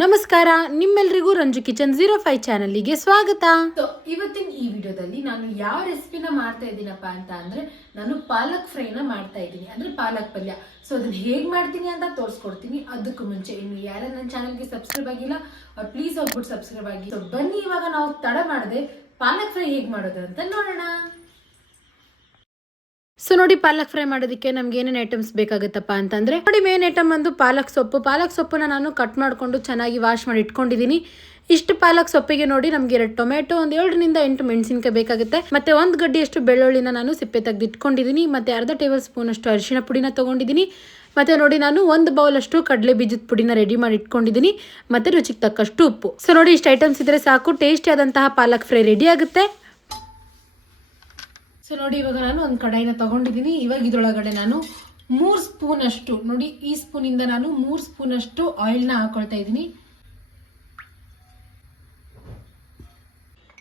ನಮಸ್ಕಾರ, ನಿಮ್ಮೆಲ್ಲರಿಗೂ ರಂಜು ಕಿಚನ್ 05 ಚಾನಲ್ಗೆ ಸ್ವಾಗತ. ಇವತ್ತಿನ ಈ ವಿಡಿಯೋದಲ್ಲಿ ನಾನು ಯಾವ ರೆಸಿಪಿನ ಮಾಡ್ತಾ ಇದ್ದೀನಪ್ಪ ಅಂತ ಅಂದ್ರೆ ನಾನು ಪಾಲಕ್ ಫ್ರೈನ ಮಾಡ್ತಾ ಇದ್ದೀನಿ, ಅಂದ್ರೆ ಪಾಲಕ್ ಪಲ್ಯ. ಸೊ ಅದನ್ನ ಹೇಗೆ ಮಾಡ್ತೀನಿ ಅಂತ ತೋರಿಸ್ಕೊಡ್ತೀನಿ. ಅದಕ್ಕೂ ಮುಂಚೆ ಇನ್ನು ಯಾರ ನನ್ನ ಚಾನಲ್ಗೆ ಸಬ್ಸ್ಕ್ರೈಬ್ ಆಗಿಲ್ಲ ಅವ್ರು ಪ್ಲೀಸ್ ಹೋಗ್ಬಿಟ್ಟು ಸಬ್ಸ್ಕ್ರೈಬ್ ಆಗಿ. ಸೊ ಬನ್ನಿ ಇವಾಗ ನಾವು ತಡ ಮಾಡದೆ ಪಾಲಕ್ ಫ್ರೈ ಹೇಗೆ ಮಾಡೋದು ಅಂತ ನೋಡೋಣ. ಸೊ ನೋಡಿ, ಪಾಲಕ್ ಫ್ರೈ ಮಾಡೋದಕ್ಕೆ ನಮ್ಗೆ ಏನೇನು ಐಟಮ್ಸ್ ಬೇಕಾಗುತ್ತಪ್ಪ ಅಂತಂದರೆ ನೋಡಿ, ಮೇನ್ ಐಟಮ್ ಬಂದು ಪಾಲಕ್ ಸೊಪ್ಪು. ಪಾಲಕ್ ಸೊಪ್ಪನ್ನ ನಾನು ಕಟ್ ಮಾಡಿಕೊಂಡು ಚೆನ್ನಾಗಿ ವಾಶ್ ಮಾಡಿ ಇಟ್ಕೊಂಡಿದ್ದೀನಿ. ಇಷ್ಟು ಪಾಲಕ್ ಸೊಪ್ಪಿಗೆ ನೋಡಿ ನಮಗೆ 2 ಟೊಮೆಟೊ, 7 ರಿಂದ 8 ಮೆಣಸಿನಕಾಯಿ ಬೇಕಾಗುತ್ತೆ. ಮತ್ತೆ 1 ಗಡ್ಡಿಯಷ್ಟು ಬೆಳ್ಳುಳ್ಳಿನ ನಾನು ಸಿಪ್ಪೆ ತೆಗೆದು ಇಟ್ಕೊಂಡಿದ್ದೀನಿ. ಮತ್ತೆ ಅರ್ಧ ಟೇಬಲ್ ಸ್ಪೂನ್ ಅಷ್ಟು ಅರಿಶಿಣ ಪುಡಿನ ತೊಗೊಂಡಿದ್ದೀನಿ. ಮತ್ತೆ ನೋಡಿ, ನಾನು 1 ಬೌಲ್ ಅಷ್ಟು ಕಡಲೆ ಬೀಜದ ಪುಡಿನ ರೆಡಿ ಮಾಡಿ ಇಟ್ಕೊಂಡಿದ್ದೀನಿ. ಮತ್ತೆ ರುಚಿಗೆ ತಕ್ಕಷ್ಟು ಉಪ್ಪು. ಸೊ ನೋಡಿ, ಇಷ್ಟು ಐಟಮ್ಸ್ ಇದ್ರೆ ಸಾಕು, ಟೇಸ್ಟಿ ಆದಂತಹ ಪಾಲಕ್ ಫ್ರೈ ರೆಡಿ ಆಗುತ್ತೆ. ಸೊ ನೋಡಿ, ಇವಾಗ ನಾನು ಒಂದು ಕಡಾಯಿನ ತಗೊಂಡಿದ್ದೀನಿ. ಇವಾಗ ಇದರೊಳಗಡೆ ನಾನು 3 ಸ್ಪೂನ್ ಅಷ್ಟು, ನೋಡಿ ಈ ಸ್ಪೂನಿಂದ ನಾನು 3 ಸ್ಪೂನ್ ಅಷ್ಟು ಆಯಿಲ್ನ ಹಾಕೊಳ್ತಾ ಇದ್ದೀನಿ.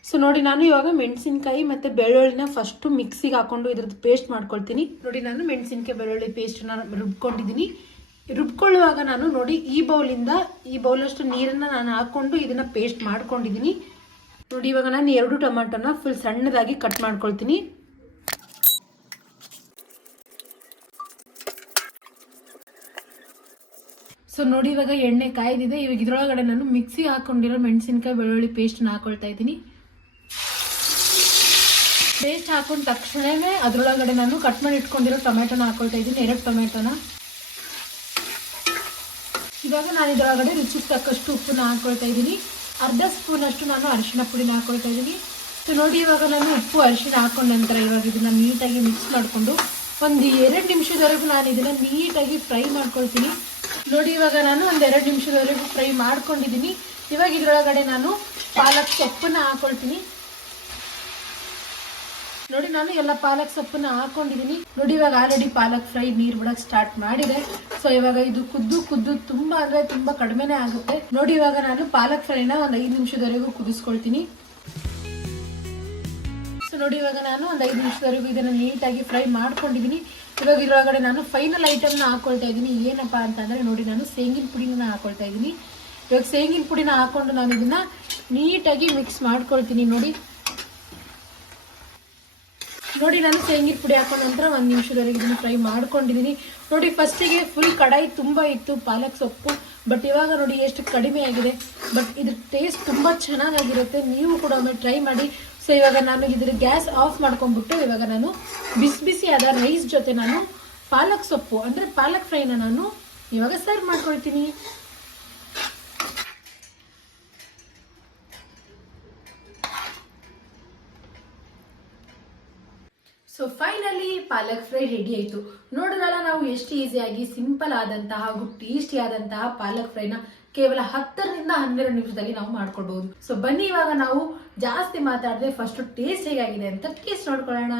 ಸೊ ನೋಡಿ, ನಾನು ಇವಾಗ ಮೆಣಸಿನಕಾಯಿ ಮತ್ತೆ ಬೆಳ್ಳುಳ್ಳಿನ ಫಸ್ಟ್ ಮಿಕ್ಸಿಗೆ ಹಾಕೊಂಡು ಇದ್ರದ್ದು ಪೇಸ್ಟ್ ಮಾಡ್ಕೊಳ್ತೀನಿ. ನೋಡಿ, ನಾನು ಮೆಣಸಿನಕಾಯಿ ಬೆಳ್ಳುಳ್ಳಿ ಪೇಸ್ಟ್ನ ರುಬ್ಕೊಂಡಿದ್ದೀನಿ. ರುಬ್ಕೊಳ್ಳುವಾಗ ನಾನು ನೋಡಿ ಈ ಬೌಲಷ್ಟು ನೀರನ್ನ ನಾನು ಹಾಕೊಂಡು ಇದನ್ನ ಪೇಸ್ಟ್ ಮಾಡ್ಕೊಂಡಿದ್ದೀನಿ. ನೋಡಿ, ಇವಾಗ ನಾನು 2 ಟೊಮೆಟೊನ ಫುಲ್ ಸಣ್ಣದಾಗಿ ಕಟ್ ಮಾಡ್ಕೊಳ್ತೀನಿ. ಸೊ ನೋಡಿ, ಇವಾಗ ಎಣ್ಣೆ ಕಾಯ್ದಿದೆ. ಇವಾಗ ಇದ್ರೊಳಗಡೆ ನಾನು ಮಿಕ್ಸಿ ಹಾಕೊಂಡಿರೋ ಮೆಣಸಿನಕಾಯಿ ಬೆಳ್ಳುಳ್ಳಿ ಪೇಸ್ಟ್ನ ಹಾಕೊಳ್ತಾ ಇದ್ದೀನಿ. ಪೇಸ್ಟ್ ಹಾಕೊಂಡ ತಕ್ಷಣವೇ ಅದರೊಳಗಡೆ ನಾನು ಕಟ್ ಮಾಡಿ ಇಟ್ಕೊಂಡಿರೋ ಟೊಮೆಟೊನ ಹಾಕೊಳ್ತಾ ಇದ್ದೀನಿ, 2 ಟೊಮೆಟೊನ. ಇವಾಗ ನಾನು ಇದರೊಳಗಡೆ ರುಚಿಗೆ ತಕ್ಕಷ್ಟು ಉಪ್ಪನ್ನ ಹಾಕೊಳ್ತಾ ಇದ್ದೀನಿ. ಅರ್ಧ ಸ್ಪೂನ್ ಅಷ್ಟು ನಾನು ಅರಿಶಿಣ ಪುಡಿನ ಹಾಕೊಳ್ತಾ ಇದ್ದೀನಿ. ಸೊ ನೋಡಿ, ಇವಾಗ ನಾನು ಉಪ್ಪು ಅರಿಶಿಣ ಹಾಕೊಂಡ ನಂತರ ಇವಾಗ ಇದನ್ನ ನೀಟಾಗಿ ಮಿಕ್ಸ್ ಮಾಡಿಕೊಂಡು ಒಂದು 2 ನಿಮಿಷದವರೆಗೂ ನಾನು ಇದನ್ನ ನೀಟಾಗಿ ಫ್ರೈ ಮಾಡ್ಕೊಳ್ತೀನಿ. ನೋಡಿ, ಇವಾಗ ನಾನು ಒಂದು 2 ನಿಮಿಷದವರೆಗೂ ಫ್ರೈ ಮಾಡ್ಕೊಂಡಿದ್ದೀನಿ. ಇವಾಗ ಇದರೊಳಗಡೆ ನಾನು ಪಾಲಕ್ ಸೊಪ್ಪನ್ನ ಹಾಕೊಳ್ತೀನಿ. ನೋಡಿ, ನಾನು ಎಲ್ಲ ಪಾಲಕ್ ಸೊಪ್ಪನ್ನ ಹಾಕೊಂಡಿದ್ದೀನಿ. ನೋಡಿ, ಇವಾಗ ಆಲ್ರೆಡಿ ಪಾಲಕ್ ಫ್ರೈ ನೀರು ಬಿಡಕ್ಕೆ ಸ್ಟಾರ್ಟ್ ಮಾಡಿದೆ. ಸೊ ಇವಾಗ ಇದು ಕುದ್ದು ತುಂಬಾ ಅಂದ್ರೆ ತುಂಬಾ ಕಡಿಮೆನೇ ಆಗುತ್ತೆ. ನೋಡಿ, ಇವಾಗ ನಾನು ಪಾಲಕ್ ಫ್ರೈನ ಒಂದು 5 ನಿಮಿಷದವರೆಗೂ ಕುದಿಸ್ಕೊಳ್ತೀನಿ. ಸೊ ನೋಡಿ, ಇವಾಗ ನಾನು ಒಂದು 5 ನಿಮಿಷದವರೆಗೂ ಇದನ್ನ ನೀಟಾಗಿ ಫ್ರೈ ಮಾಡ್ಕೊಂಡಿದ್ದೀನಿ. ಇವಾಗ ಇದರೊಳಗಡೆ ನಾನು ಫೈನಲ್ ಐಟಮ್ನ ಹಾಕೊಳ್ತಾ ಇದ್ದೀನಿ. ಏನಪ್ಪಾ ಅಂತಂದ್ರೆ ನೋಡಿ, ನಾನು ಶೇಂಗಿನ ಪುಡಿನ ಹಾಕೊಳ್ತಾ ಇದ್ದೀನಿ. ಇವಾಗ ಶೇಂಗಿನ ಪುಡಿನ ಹಾಕೊಂಡು ನಾನು ಇದನ್ನ ನೀಟಾಗಿ ಮಿಕ್ಸ್ ಮಾಡ್ಕೊಳ್ತೀನಿ. ನೋಡಿ, ನಾನು ಶೇಂಗಿನ ಪುಡಿ ಹಾಕೊಂಡ ನಂತರ 1 ನಿಮಿಷದವರೆಗೆ ಇದನ್ನು ಫ್ರೈ ಮಾಡ್ಕೊಂಡಿದ್ದೀನಿ. ನೋಡಿ, ಫಸ್ಟಿಗೆ ಫುಲ್ ಕಡಾಯಿ ತುಂಬ ಇತ್ತು ಪಾಲಕ್ ಸೊಪ್ಪು, ಬಟ್ ಇವಾಗ ನೋಡಿ ಎಷ್ಟು ಕಡಿಮೆ ಆಗಿದೆ. ಬಟ್ ಇದ್ರ ಟೇಸ್ಟ್ ತುಂಬ ಚೆನ್ನಾಗಿರುತ್ತೆ, ನೀವು ಕೂಡ ಒಮ್ಮೆ ಟ್ರೈ ಮಾಡಿ. ಸೊ ಇವಾಗ ನಾನು ಇದ್ರ ಗ್ಯಾಸ್ ಆಫ್ ಮಾಡ್ಕೊಂಡ್ಬಿಟ್ಟು ಇವಾಗ ನಾನು ಬಿಸಿ ಆದ ರೈಸ್ ಜೊತೆ ನಾನು ಪಾಲಕ್ ಸೊಪ್ಪು ಅಂದರೆ ಪಾಲಕ್ ಫ್ರೈನ ನಾನು ಇವಾಗ ಸರ್ವ್ ಮಾಡ್ಕೊಳ್ತೀನಿ. ಸೊ ಫೈನಲಿ ಪಾಲಕ್ ಫ್ರೈ ರೆಡಿ ಆಯಿತು. ನೋಡಿದ್ರಲ್ಲ, ನಾವು ಎಷ್ಟು ಈಸಿಯಾಗಿ ಸಿಂಪಲ್ ಆದಂತಹ ಹಾಗೂ ಟೇಸ್ಟಿ ಆದಂತಹ ಪಾಲಕ್ ಫ್ರೈನ ಕೇವಲ 10 ರಿಂದ 12 ನಿಮಿಷದಲ್ಲಿ ನಾವು ಮಾಡ್ಕೊಳ್ಬಹುದು. ಸೊ ಬನ್ನಿ, ಇವಾಗ ನಾವು ಜಾಸ್ತಿ ಮಾತಾಡದೆ ಫಸ್ಟ್ ಟೇಸ್ಟ್ ಹೇಗಾಗಿದೆ ಅಂತ ಟೇಸ್ಟ್ ನೋಡ್ಕೊಳ್ಳೋಣ.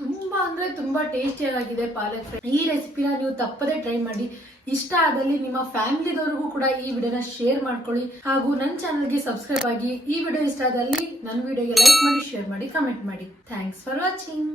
ತುಂಬಾ ಅಂದ್ರೆ ತುಂಬಾ ಟೇಸ್ಟಿಯಾಗಿದೆ ಪಾಲಕ್ ಫ್ರೈ. ಈ ರೆಸಿಪಿನ ನೀವು ತಪ್ಪದೇ ಟ್ರೈ ಮಾಡಿ. ಇಷ್ಟ ಆದಲ್ಲಿ ನಿಮ್ಮ ಫ್ಯಾಮಿಲಿದವರಿಗೂ ಕೂಡ ಈ ವಿಡಿಯೋನ ಶೇರ್ ಮಾಡ್ಕೊಳ್ಳಿ. ಹಾಗೂ ನನ್ನ ಚಾನಲ್ಗೆ ಸಬ್ಸ್ಕ್ರೈಬ್ ಆಗಿ. ಈ ವಿಡಿಯೋ ಇಷ್ಟ ಆದಲ್ಲಿ ನನ್ನ ವಿಡಿಯೋಗೆ ಲೈಕ್ ಮಾಡಿ, ಶೇರ್ ಮಾಡಿ, ಕಮೆಂಟ್ ಮಾಡಿ. Thanks for watching.